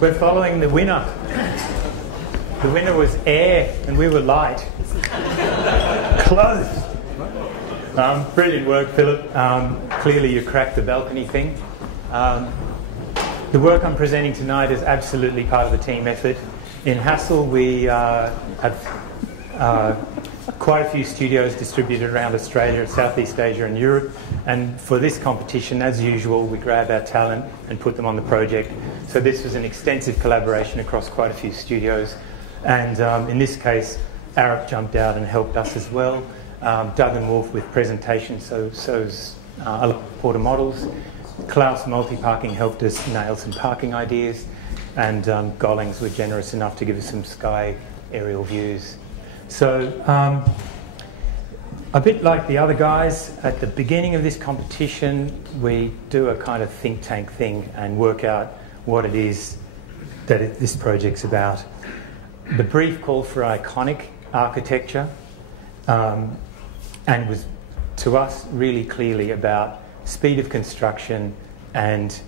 We're following the winner. The winner was air and we were light. Close. Brilliant work, Philip. Clearly you cracked the balcony thing. The work I'm presenting tonight is absolutely part of a team effort. In Hassell we have quite a few studios distributed around Australia, Southeast Asia and Europe. And for this competition, as usual, we grab our talent and put them on the project. So this was an extensive collaboration across quite a few studios. And in this case, Arup jumped out and helped us as well. Doug and Wolf with presentations, so's a lot of Porter models. Klaus Multi-Parking helped us nail some parking ideas. And Gollings were generous enough to give us some sky aerial views. So a bit like the other guys, at the beginning of this competition, we do a kind of think tank thing and work out what it is that this project's about. The brief called for iconic architecture and was, to us, really clearly about speed of construction and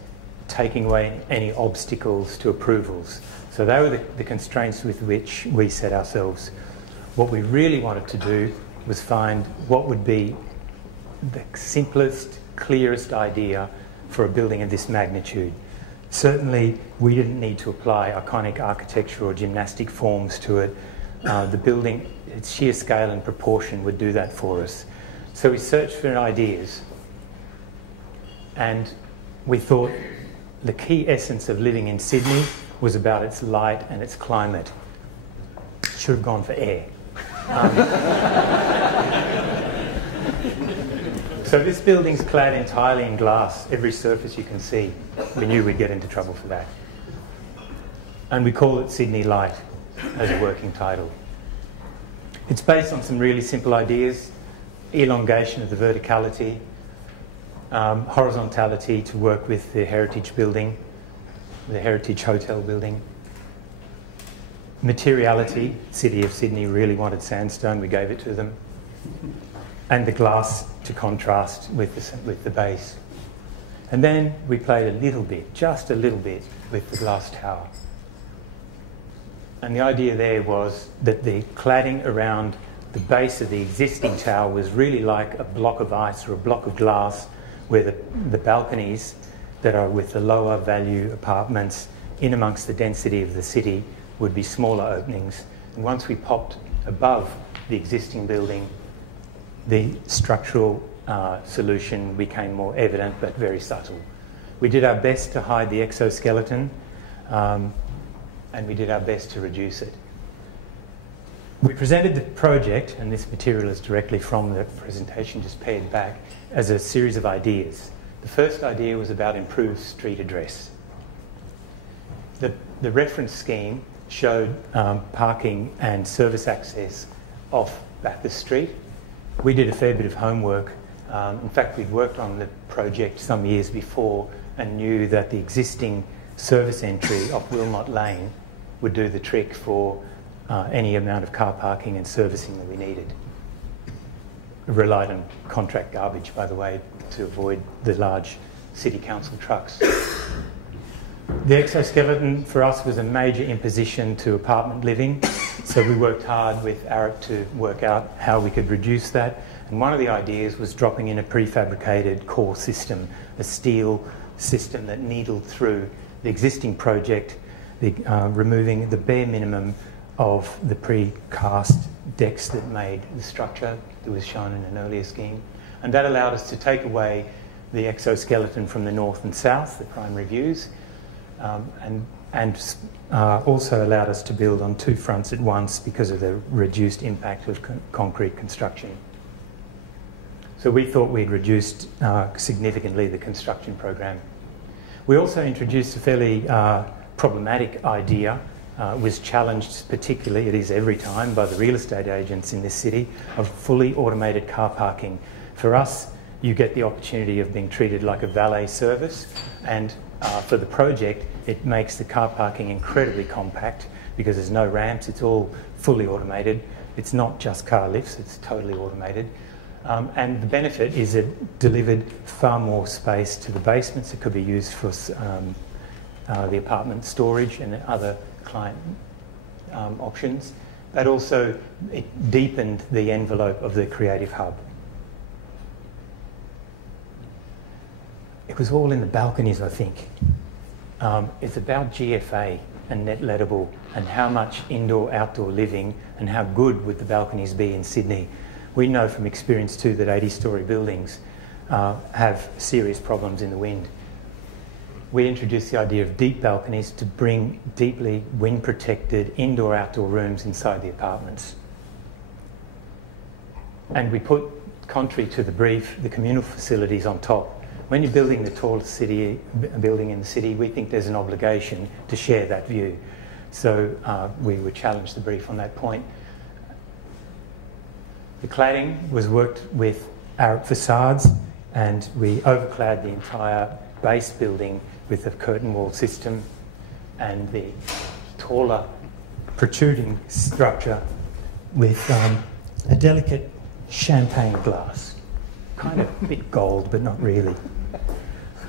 taking away any obstacles to approvals. So they were the constraints with which we set ourselves. What we really wanted to do was find what would be the simplest, clearest idea for a building of this magnitude. Certainly, we didn't need to apply iconic architecture or gymnastic forms to it. The building, its sheer scale and proportion would do that for us. So we searched for ideas, and we thought the key essence of living in Sydney was about its light and its climate. Should have gone for air. So this building's clad entirely in glass, every surface you can see. We knew we'd get into trouble for that. And we call it Sydney Light as a working title. It's based on some really simple ideas: elongation of the verticality, horizontality to work with the heritage building, the heritage hotel building. Materiality, City of Sydney really wanted sandstone, we gave it to them. And the glass to contrast with the base. And then we played a little bit, just a little bit, with the glass tower. And the idea there was that the cladding around the base of the existing tower was really like a block of ice or a block of glass, where the balconies that are with the lower value apartments in amongst the density of the city would be smaller openings. And once we popped above the existing building, the structural solution became more evident but very subtle. We did our best to hide the exoskeleton and we did our best to reduce it. We presented the project, and this material is directly from the presentation, just pared back, as a series of ideas. The first idea was about improved street address. The reference scheme showed parking and service access off Bathurst Street. We did a fair bit of homework. In fact, we'd worked on the project some years before and knew that the existing service entry off Wilmot Lane would do the trick for any amount of car parking and servicing that we needed. Relied on contract garbage, by the way, to avoid the large city council trucks. The exoskeleton for us was a major imposition to apartment living, so we worked hard with Arup to work out how we could reduce that. And one of the ideas was dropping in a prefabricated core system, a steel system that needled through the existing project, removing the bare minimum of the precast decks that made the structure that was shown in an earlier scheme. And that allowed us to take away the exoskeleton from the north and south, the primary views, and also allowed us to build on two fronts at once because of the reduced impact of concrete construction. So we thought we'd reduced significantly the construction program. We also introduced a fairly problematic idea, was challenged particularly, it is every time, by the real estate agents in this city, of fully automated car parking. For us, you get the opportunity of being treated like a valet service, and for the project, it makes the car parking incredibly compact because there's no ramps, it's all fully automated. It's not just car lifts, it's totally automated. And the benefit is it delivered far more space to the basements. It could be used for the apartment storage and other client options. But also, it deepened the envelope of the creative hub. It was all in the balconies, I think. It's about GFA and net lettable and how much indoor-outdoor living and how good would the balconies be in Sydney. We know from experience too that 80-storey buildings have serious problems in the wind. We introduced the idea of deep balconies to bring deeply wind-protected indoor-outdoor rooms inside the apartments. And we put, contrary to the brief, the communal facilities on top. When you're building the tallest building in the city, we think there's an obligation to share that view. So we would challenge the brief on that point. The cladding was worked with Arab facades, and we overclad the entire base building with a curtain wall system, and the taller protruding structure with a delicate champagne glass. Kind of a bit gold, but not really.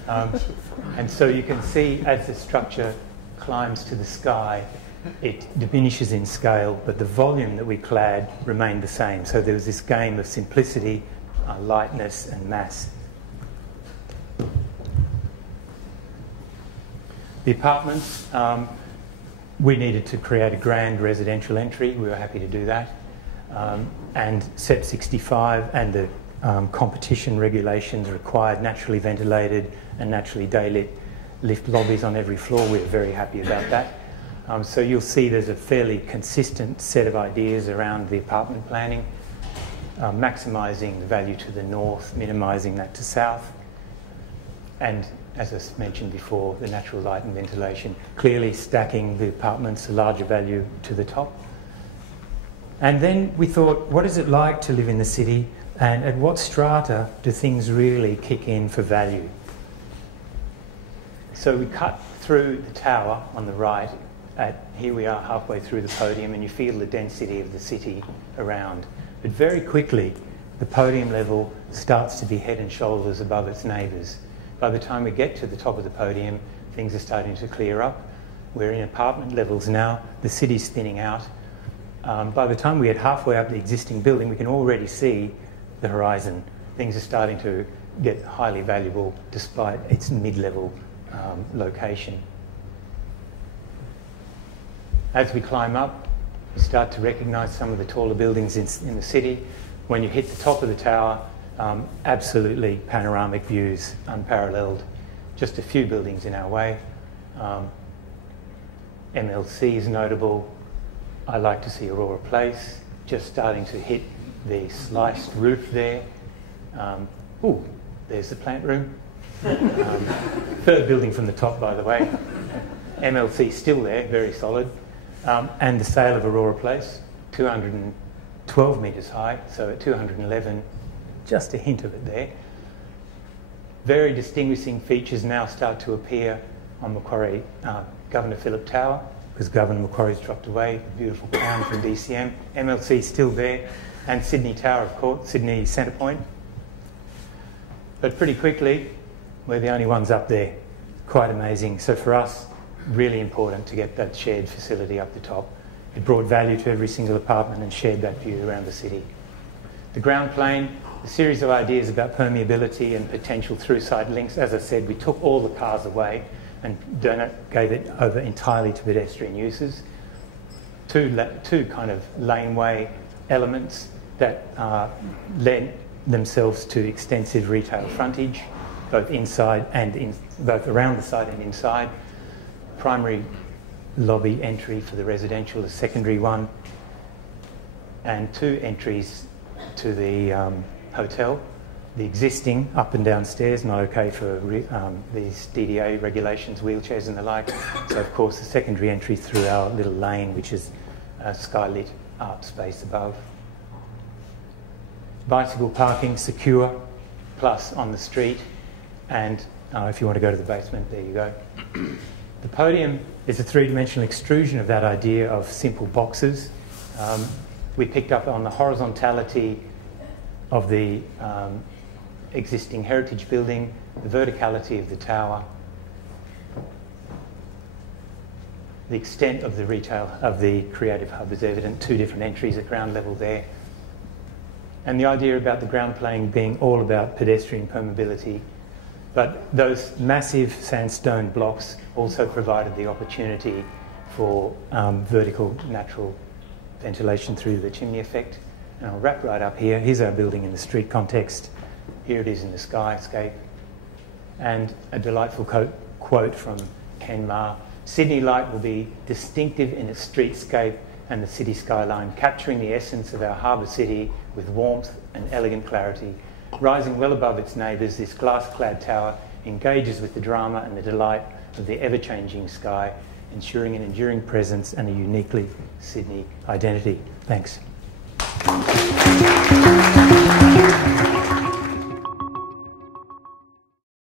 And so you can see as the structure climbs to the sky, it diminishes in scale, but the volume that we clad remained the same. So there was this game of simplicity, lightness and mass. The apartments, we needed to create a grand residential entry. We were happy to do that. And SEP 65 and the competition regulations required naturally ventilated and naturally day-lit lift lobbies on every floor. We were very happy about that. So you'll see there's a fairly consistent set of ideas around the apartment planning, maximising the value to the north, minimising that to south, and as I mentioned before, the natural light and ventilation, clearly stacking the apartments a larger value to the top. And then we thought, what is it like to live in the city, and at what strata do things really kick in for value? So we cut through the tower on the right. Here we are halfway through the podium, and you feel the density of the city around. But very quickly, the podium level starts to be head and shoulders above its neighbours. By the time we get to the top of the podium, things are starting to clear up. We're in apartment levels now. The city's thinning out. By the time we get halfway up the existing building, we can already see the horizon. Things are starting to get highly valuable despite its mid-level location. As we climb up, you start to recognise some of the taller buildings in the city. When you hit the top of the tower, absolutely panoramic views, unparalleled. Just a few buildings in our way. MLC is notable. I like to see Aurora Place, just starting to hit the sliced roof there. Ooh, there's the plant room. Third building from the top, by the way. MLC still there, very solid. And the sale of Aurora Place, 212 metres high, so at 211, just a hint of it there. Very distinguishing features now start to appear on Macquarie, Governor Phillip Tower, because Governor Macquarie's dropped away, beautiful crown from DCM. MLC still there, and Sydney Tower, of course, Sydney Centre Point. But pretty quickly, we're the only ones up there. Quite amazing. So for us, really important to get that shared facility up the top. It brought value to every single apartment and shared that view around the city. The ground plane, a series of ideas about permeability and potential through-site links. As I said, we took all the cars away and gave it over entirely to pedestrian uses. Two kind of laneway elements that lend themselves to extensive retail frontage, both inside and both around the site and inside. Primary lobby entry for the residential, a secondary one, and two entries to the hotel. The existing up and down stairs, not okay for these DDA regulations, wheelchairs and the like. So of course the secondary entry through our little lane, which is a skylit art space above. Bicycle parking secure, plus on the street, and if you want to go to the basement, there you go. The podium is a three-dimensional extrusion of that idea of simple boxes. We picked up on the horizontality of the existing heritage building, the verticality of the tower, the extent of the retail, of the creative hub is evident, 2 different entries at ground level there. And the idea about the ground plane being all about pedestrian permeability. But those massive sandstone blocks also provided the opportunity for vertical natural ventilation through the chimney effect. And I'll wrap right up here. Here's our building in the street context. Here it is in the skyscape. And a delightful quote from Ken McBryde. Sydney light will be distinctive in its streetscape and the city skyline, capturing the essence of our harbour city with warmth and elegant clarity. Rising well above its neighbours, this glass-clad tower engages with the drama and the delight of the ever-changing sky, ensuring an enduring presence and a uniquely Sydney identity. Thanks.